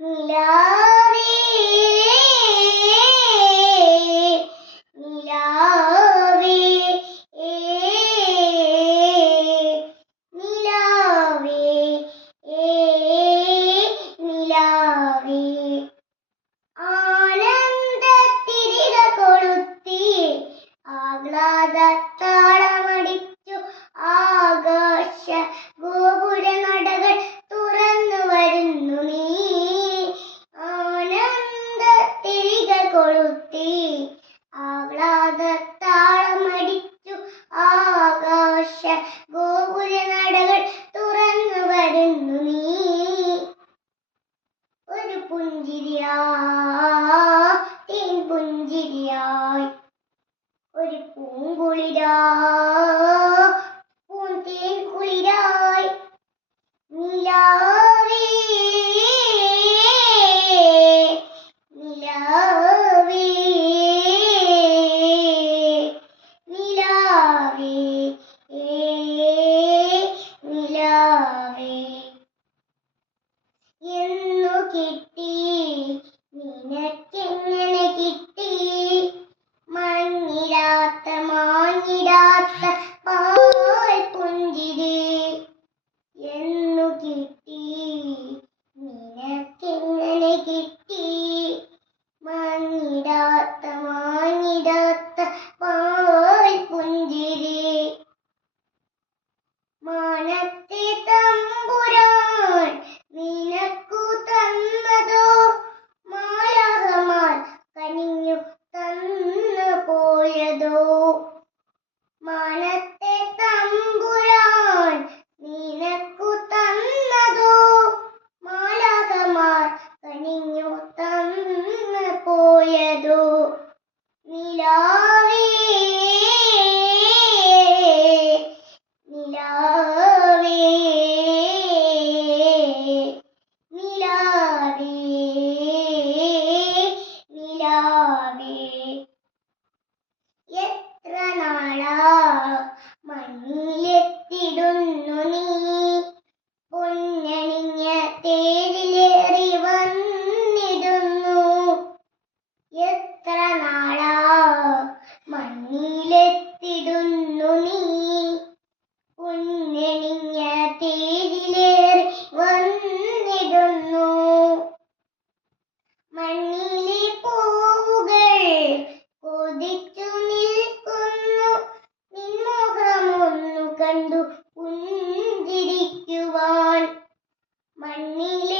നിലാവേ നിലാവേ നിലാവേ നിലാവേ ആനന്ദത്തിരിക കൊളുത്തി ആഹ്ലാദത്താളമടിച്ചു ആകാശ ഗോപുര നടകൾ തുറന്നു വരുന്നു നീ ആനന്ദത്തിരിക കൊളുത്തി ആഹ്ലാദത്താളമടിച്ചു ആകാശ ഗോപുര നടകൾ തുറന്നു വരുന്നു നീ ഒരു പുഞ്ചിരിയായി പുഞ്ചിരിയായി ഒരു പൂന്തേൻ കുളിരായി നിലാവേ നിലാവേ നിലാവേ നിലാവേ എന്നു കിട്ടി നിനക്കെങ്ങനെ കിട്ടി മങ്ങിടാത്ത മാങ്ങിടാത്ത പാൽ പുഞ്ചിരി എന്നു കിട്ടി നിനക്കെങ്ങനെ കിട്ടി മങ്ങിടാത്ത മാങ്ങിടാത്ത പാൽ പുഞ്ചിരി മാനത്തെ തമ്പുരാൻ നിനക്കു തന്നതോ മാലാഖമാർ കനിഞ്ഞു തന്നു പോയതോ മാനത്തെ തമ്പുരാൻ നിനക്കു തന്നതോ മാലാഖമാർ കനിഞ്ഞു തന്നു പോയതോ നിലാവേ നിലാവേ നിലാവേ നിലാവേ എത്ര നാളാ മണ്ണിലെത്തിടുന്നു നീ പൊന്നണിഞ്ഞ തേരിലേറി വന്നിടുന്നു എത്ര നാളാ മണ്ണിലെത്തിടുന്നു നീ പൊന്നണിഞ്ഞ തേരിലേറി വന്നിടുന്നു മണ്ണിലെ പൂവുകൾ കൊതിച്ചു നിൽക്കുന്നു നിൻമുഖമൊന്നു കണ്ടു പുഞ്ചിരിക്കുവാൻ മണ്ണിലെ